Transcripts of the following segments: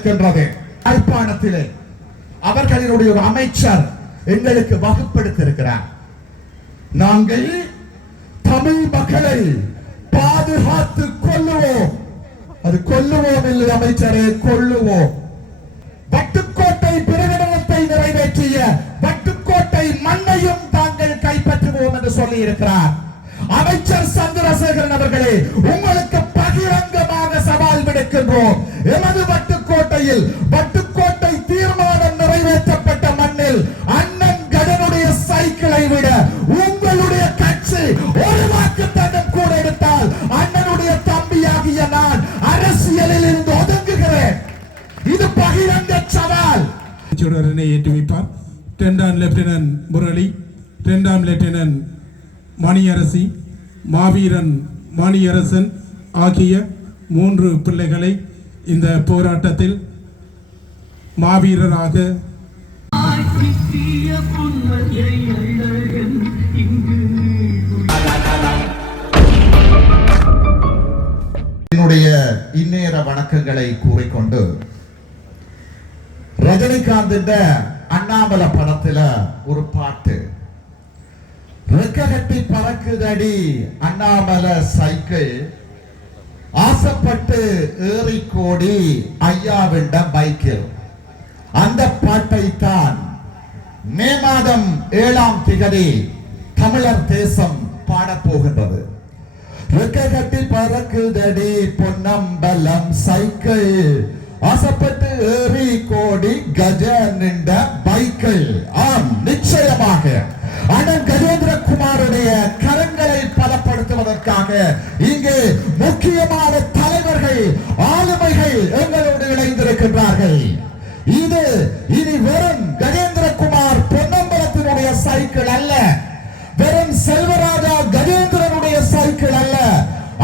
இருக்கின்றது. வழங்க யாழ்ப்பாணத்திலே அவர்களினுடைய ஒரு அமைச்சர் எங்களுக்கு வகுப்படுத்திருக்கிறார். நாங்கள் தமிழ் மக்களை பாதுகாத்து கொள்ளுவோம். அது கொல்லுவோம் இல்லை அமைச்சரே கொள்ளுவோம். வட்டுக்கோட்டை பிரகடனத்தை நிறைவேற்றிய வட்டுக்கோட்டை மண்ணையும் தாங்கள் கைப்பற்றுவோம் என்று சொல்லி இருக்கிறார் அமைச்சர் சந்திரசேகரன் அவர்களே உங்களுக்கு பகிரங்கமாக சவால் விடுக்கின்றோம். மண்ணில் வட்டுக்கோட்டை தீர்மானம் நிறைவேற்றப்பட்ட மண்ணில் அண்ணன் கடனுடைய சைக்கிளை விட உங்களுடைய கட்சி ஒரு வாக்கு தன்னம் கூட எடுத்தால் அண்ணனுடைய தம்பியாகிய நான் அரசியலில் இருந்து ஒதுங்குகிறேன். இது பகிரங்க சவால். ஏற்றி வைப்பார். இரண்டாம் லெப்டினன்ட் முரளி இரண்டாம் லெப்டினன்ட் மணியரசி மாவீரன் மணியரசன் ஆகிய மூன்று பிள்ளைகளை இந்த போராட்டத்தில் மாவீரராக. என்னுடைய இந்நேர வணக்கங்களை கூறிக்கொண்டு ரஜினிகாந்த் அண்ணாமலை படத்துல ஒரு பாட்டு. ரெக்க கட்டி பறக்குதடி அண்ணாமலை சைக்கிள். ஆசைப்பட்டு ஏறிக்கோடி ஐயாவிட பைக்கில். அந்த பாட்டை தான் மே மாதம் ஏழாம் திகதி தமிழர் தேசம் பாடப் போகின்றது ரெக்க கட்டி பறக்குதடி பொன்னம்பலம் சைக்கிள். ஆசைப்பட்டு ஏறி கோடி கஜ நின்ற பைக்கிள். ஆம் நிச்சயமாக. அண்ணன் கஜேந்திர குமாருடைய கரங்களை பலப்படுத்துவதற்காக இங்கு முக்கியமான தலைவர்கள் ஆளுமைகள் எங்களோடு இணைந்திருக்கின்றார்கள். இது இனி வெறும் கஜேந்திரகுமார் பொன்னம்பலத்தினுடைய சைக்கிள் அல்ல. வெறும் செல்வராஜா கஜேந்திரனுடைய சைக்கிள் அல்ல.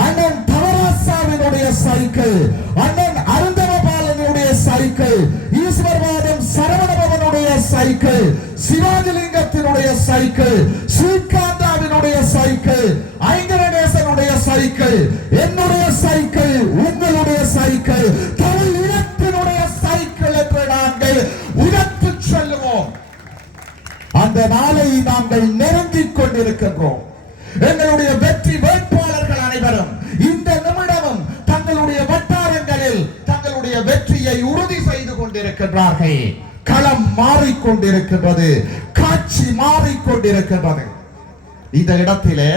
அண்ணன் தவராசாவினுடைய சைக்கிள் அண்ணன் அருந்தமபாலனுடைய சைக்கிள் ஈஸ்வரவாதம் சரவணபவனுடைய சைக்கிள் சிவாஜிலிங்கத்தினுடைய சைக்கிள் ஸ்ரீகாந்தாவினுடைய சைக்கிள் ஐங்கரநேசனுடைய சைக்கிள் என்னுடைய சைக்கிள் உங்களுடைய சைக்கிள் தமிழ் மேல் உனக்கு சொல்லுவோம் அந்த நாளை நாங்கள் நெருங்கிக் கொண்டிருக்கின்றோம். எங்களுடைய வெற்றி வேட்பாளர்கள் அனைவரும் இந்த நிமிடமும் தங்களுடைய வட்டாரங்களில் தங்களுடைய வெற்றியை உறுதி செய்து கொண்டிருக்கின்றார்கள். களம் மாறிக்கொண்டிருக்கின்றது காட்சி மாறிக்கொண்டிருக்கின்றது. இந்த இடத்திலே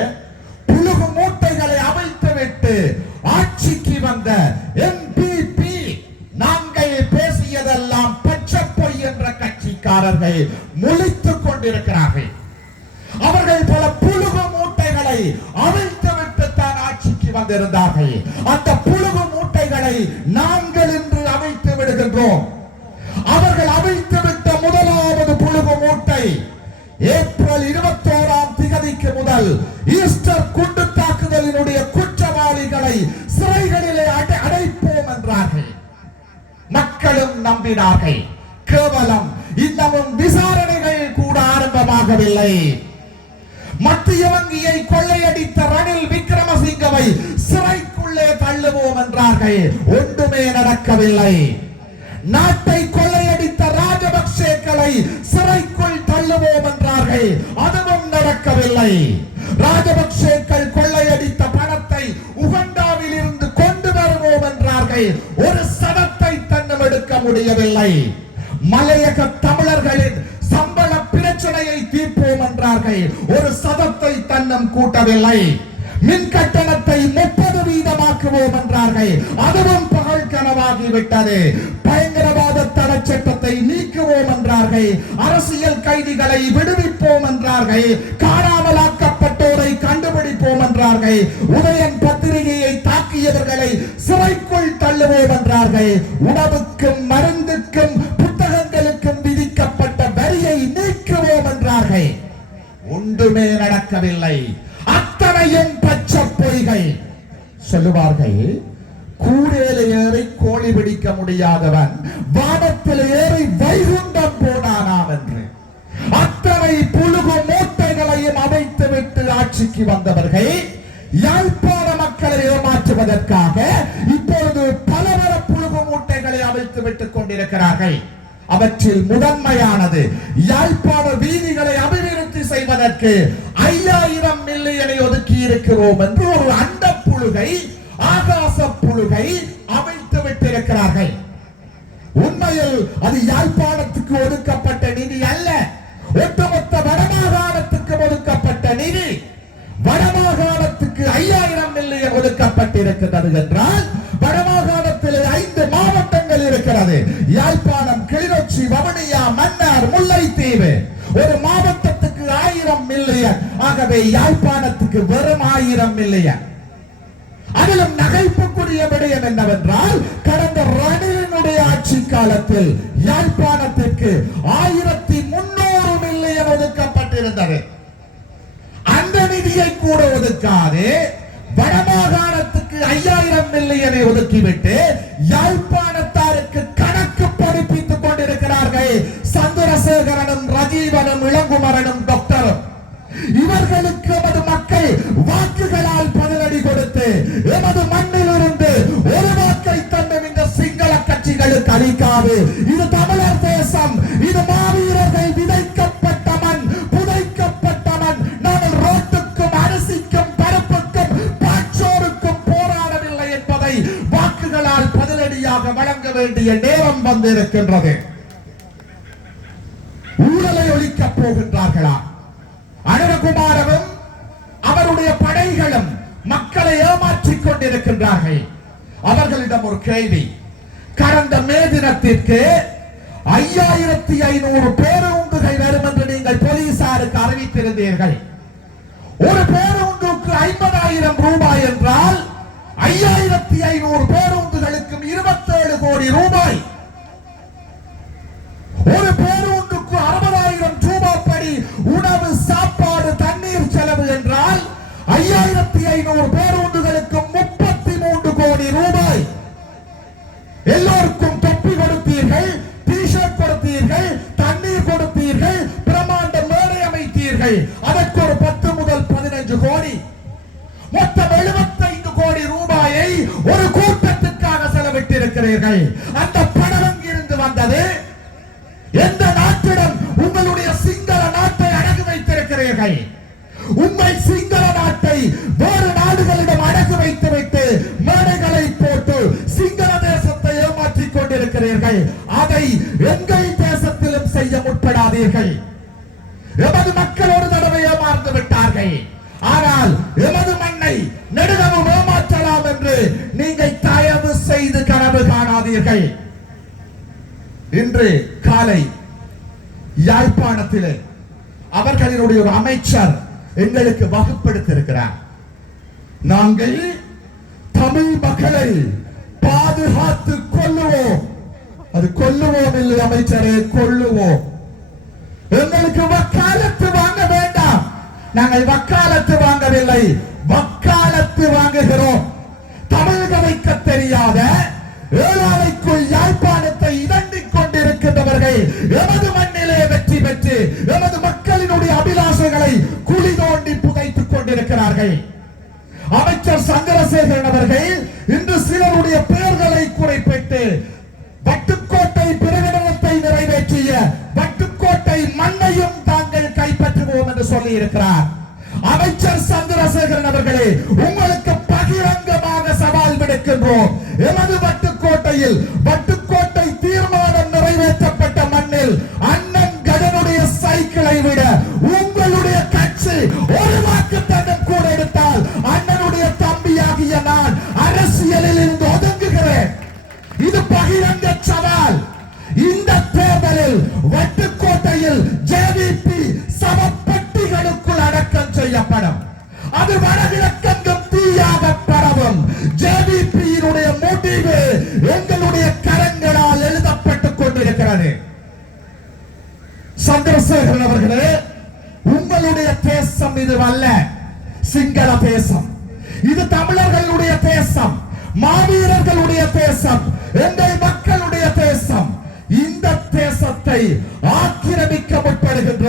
புழுகு மூட்டைகளை அமைத்துவிட்டு ஆட்சிக்கு வந்த எம்பிபி வேலைக்காரர்கள் முழித்துக் கொண்டிருக்கிறார்கள். அவர்கள் பல புழுகு மூட்டைகளை அவிழ்த்து விட்டுத்தான் ஆட்சிக்கு வந்திருந்தார்கள். அந்த புழுகு மூட்டைகளை நாங்கள் இன்று அவிழ்த்து விடுகின்றோம். அவர்கள் அவிழ்த்து விட்ட முதலாவது புழுகு மூட்டை ஏப்ரல் இருபத்தோராம் திகதிக்கு முதல் ஈஸ்டர் குண்டு தாக்குதலினுடைய குற்றவாளிகளை சிறைகளிலே அடைப்போம் என்றார்கள். மக்களும் நம்பினார்கள். கேவலம் இன்னமும் விசாரணைகள் கூட ஆரம்பமாகவில்லை. மத்திய வங்கியை கொள்ளையடித்த ரணில் விக்ரமசிங்கவை சிறைக்குள்ளே தள்ளுவோம் என்றார்கள். ஒன்றுமே நடக்கவில்லை. நாட்டை கொள்ளையடித்த ராஜபக்சேக்களை சிறைக்குள் தள்ளுவோம் என்றார்கள். அதுவும் நடக்கவில்லை. ராஜபக்சேக்கள் கொள்ளையடித்த பணத்தை உகண்டாவில் இருந்து கொண்டு வருவோம் என்றார்கள். ஒரு சதத்தை தன்னம் எடுக்க முடியவில்லை. மலையக தமிழர்களின் சம்பள பிரச்சனையை தீர்ப்போம் என்றார்கள். ஒரு சதத்தை தன்னம் கூட்டவில்லை. மின் கட்டணத்தை முப்பது வீதமாக்குவோம் என்றார்கள். அதுவும் பகல் கனவாகிவிட்டது. பயங்கரவாத தடை சட்டத்தை நீக்குவோம் என்றார்கள். அரசியல் கைதிகளை விடுவிப்போம் என்றார்கள். காணாமலாக்கப்பட்டோரை கண்டுபிடிப்போம் என்றார்கள். உதயன் பத்திரிகையை தாக்கியவர்களை சிறைக்குள் தள்ளுவோம் என்றார்கள். உணவுக்கும் மருந்து ஒன்றுமே நடக்கவில்லை. அத்தனையும் பச்சை பொய்கள். சொல்லுவார்கள் கூடையில ஏறி கோழி பிடிக்க முடியாதவன் வானத்தில் ஏறி வைகுண்டம் போனானாம் என்று. அத்தனை புழுகு மூட்டைகளையும் அமைத்து விட்டு ஆட்சிக்கு வந்தவர்கள் யாழ்ப்பாண மக்களை ஏமாற்றுவதற்காக இப்பொழுது பல பல புழுகு மூட்டைகளை அமைத்து விட்டுக் கொண்டிருக்கிறார்கள். அவற்றில் முதன்மையானது யாழ்ப்பாண வீதி செய்வதற்கு ஐயாயிரம் மில்லியனை ஒதுக்கி இருக்கிறோம் என்று ஒரு அண்ட புழுகை ஆகாச புழுகை அமைத்து விட்டிருக்கிறார்கள். உண்மையில் அது யாழ்ப்பாணத்துக்கு ஒதுக்கப்பட்ட நிதி அல்ல. ஒட்டுமொத்த வடமாகாணத்துக்கு ஒதுக்கப்பட்ட நிதி. வடமாகாணத்துக்கு ஐயாயிரம் மில்லியன் ஒதுக்கப்பட்டிருக்கிறது என்றால் வடமாகாணத்தில் ஐந்து மாவட்டங்கள் இருக்கிறது. யாழ்ப்பாணம் கிளிநொச்சி வவுனியா மன்னார் முல்லைத்தீவு. ஒரு மாவட்டத்துக்கு ஆகவே யாழ்ப்பாணத்துக்கு வெறும் ஆயிரம் மில்லியன் அதிலும் நகைப்புக்குரிய விடயம் என்னவென்றால் கடந்த ரணிலினுடைய ஆட்சி காலத்தில் யாழ்ப்பாணத்திற்கு ஆயிரத்தி முன்னூறு மில்லியன் ஒதுக்கப்பட்டிருந்தது. அந்த நிதியை கூட ஒதுக்காது வடமாகாணத்துக்கு ஐயாயிரம் மில்லியனை ஒதுக்கிவிட்டு யாழ்ப்பாணத்தாருக்கு கணக்கு படிப்பித்துக் கொண்டிருக்கிறார்கள் சந்திரசேகரனும் ரஜீவனும் இளங்குமரனும் இவர்களுக்கு எமது மக்கள் வாக்குகளால் பதிலடி கொடுத்து எமது மண்ணில் இருந்து ஒரு வாக்கை தன்னும் இந்த சிங்கள கட்சிகளுக்கு அளிக்காது. இது தமிழர் தேசம் இது மாவீரர்கள் விதைக்கப்பட்ட மண் புதைக்கப்பட்ட மண். நாங்கள் ரோட்டுக்கும் அரிசிக்கும் பருப்புக்கும் பாச்சோருக்கும் போராடவில்லை என்பதை வாக்குகளால் பதிலடியாக வழங்க வேண்டிய நேரம் வந்திருக்கின்றது. ஊழலை ஒழிக்கப் போகின்றார்களா? அனுரகுமாரவும் அவருடைய படைகளும் மக்களை ஏமாற்றிக் கொண்டிருக்கின்றார்கள். அவர்களிடம் ஒரு கேள்வி. கடந்த மே தினத்திற்கு ஐயாயிரத்தி ஐநூறு பேருந்துகள் வரும் என்று நீங்கள் போலீசாருக்கு அறிவித்திருந்தீர்கள். ஒரு பேருந்துக்கு ஐம்பதாயிரம் ரூபாய் என்றால் ஐநூறு பேருந்துகளுக்கு முப்பத்தி மூன்று கோடி ரூபாய். எல்லோருக்கும் தொப்பி கொடுத்தீர்கள் டிஷர்ட் கொடுத்தீர்கள் தண்ணீர் கொடுத்தீர்கள் பிரமாண்ட மேடை அமைத்தீர்கள். அதற்கு ஒரு பத்து முதல் பதினஞ்சு கோடி. மொத்தம் 75 கோடி ரூபாயை ஒரு கூட்டத்துக்காக செலவிட்டிருக்கிறீர்கள். அந்த பணம் எங்கிருந்து வந்தது? எந்த நாட்டிடம் உங்களுடைய சிங்கள நாட்டை அடகு வைத்திருக்கிறீர்கள்? உங்கள் சிங்க கொண்டிருக்கிறீர்கள் அதை எங்கள் தேசத்திலும் செய்ய முற்படாதீர்கள். எமது மக்கள் ஒரு தடவை ஏமாந்து விட்டார்கள். ஆனால் எமது மண்ணை நெடுகவும் ஏமாற்றலாம் என்று நீங்கள் தயவு செய்து கனவு காணாதீர்கள். இன்று காலை யாழ்ப்பாணத்திலே அவர்களினுடைய ஒரு அமைச்சர் எங்களுக்கு வகுப்படுத்திருக்கிறார். நாங்கள் தமிழ் மக்களை பாதுகாத்துக் கொள்ளுவோம். அது கொல்லுவோம் இல்லை அமைச்சரே கொல்லுவோம். எங்களுக்கு வக்காலத்து வாங்க வேண்டாம். நாங்கள் வக்காலத்து வாங்கவில்லை. வக்காலத்து வாங்குகிறோம். தமிழ் கதைக்க தெரியாத ஏழாலைக்குள் யாழ்ப்பாணத்தை இதண்டிக் கொண்டிருக்கின்றவர்கள் எமது மண்ணிலே வெற்றி பெற்று எமது மக்களினுடைய அபிலாஷைகளை குழி தோண்டி புகைத்துக் கொண்டிருக்கிறார்கள். அமைச்சர் சந்திரசேகரன் அவர்கள் இன்று சிலருடைய பெயர்களை குறிப்பிட்டு வட்டுக்கோட்டை மண்ணையும் தாங்கள் கைப்பற்றுவோம் என்று சொல்லி இருக்கிறார் அமைச்சர் சந்திரசேகரன் அவர்களே உங்களுக்கு பகிரங்கமாக சவால் விடுக்கின்றோம். எமது வட்டுக்கோட்டையில் வட்டுக்கோட்டை தீர்மானம் நிறைவேற்ற சிங்கள தேசம். இது தமிழர்களுடைய தேசம். மாவீரர்களுடைய தேசம். எங்கள் மக்களுடைய தேசம். இந்த தேசத்தை ஆக்கிரமிக்க முற்படுகின்ற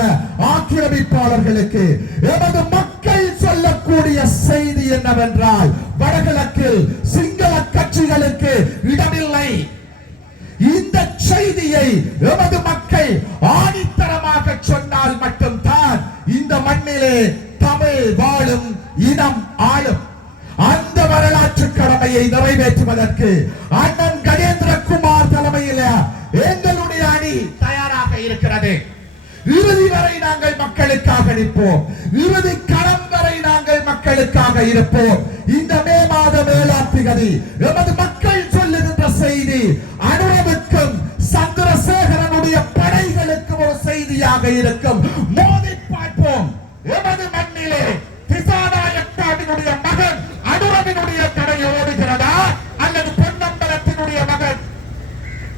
ஆக்கிரமிப்பாளர்களுக்கு எமது மக்கள் சொல்லக்கூடிய செய்தி என்னவென்றால் வடகிழக்கில் சிங்கள கட்சிகளுக்கு இடமில்லை. இந்த செய்தியை எமது மக்கள் ஆணித்தரமாக சொன்னால் மட்டும்தான் இந்த மண்ணிலே தமிழ் வாழும் இனம் ஆளும். அந்த வரலாற்று கடமையை நிறைவேற்றுவதற்கு அண்ணன் கஜேந்திரகுமார் தலைமையில் எங்களுடைய அணி தயாராக இருக்கிறது. இறுதி வரை நாங்கள் மக்களுக்காக நிற்போம். இறுதி களம் வரை நாங்கள் மக்களுக்காக இருப்போம். இந்த மே மாதம் ஏழாம் திகதி எமது மக்கள் சொல்லுகின்ற செய்தி அனுபவிக்கும் சந்திரசேகரனுடைய படைகளுக்கு ஒரு செய்தியாக இருக்கும் மோதி பார்ப்போம் எமது மண்ணிலே திசாநாயக்காவினுடைய மகன் அனுரவினுடைய கடை ஓடுகிறதா அல்லது பொன்னம்பலத்தினுடைய மகன்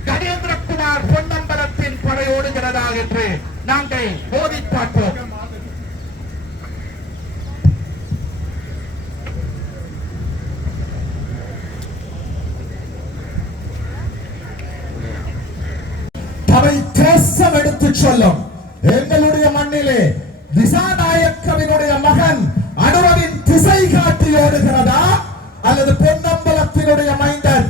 கணேந்திரகுமார் பொன்னம்பலத்தின் படை ஓடுகிறதா என்று நாங்கள் மோதி பார்ப்போம் அதை தேசம் எடுத்து சொல்லும். எங்களுடைய மண்ணிலே திசாநாயக்கவினுடைய மகன் அனுரவின் திசை காட்டி ஓடுகிறதா? அல்லது பொன்னம்பலத்தினுடைய மைந்தன்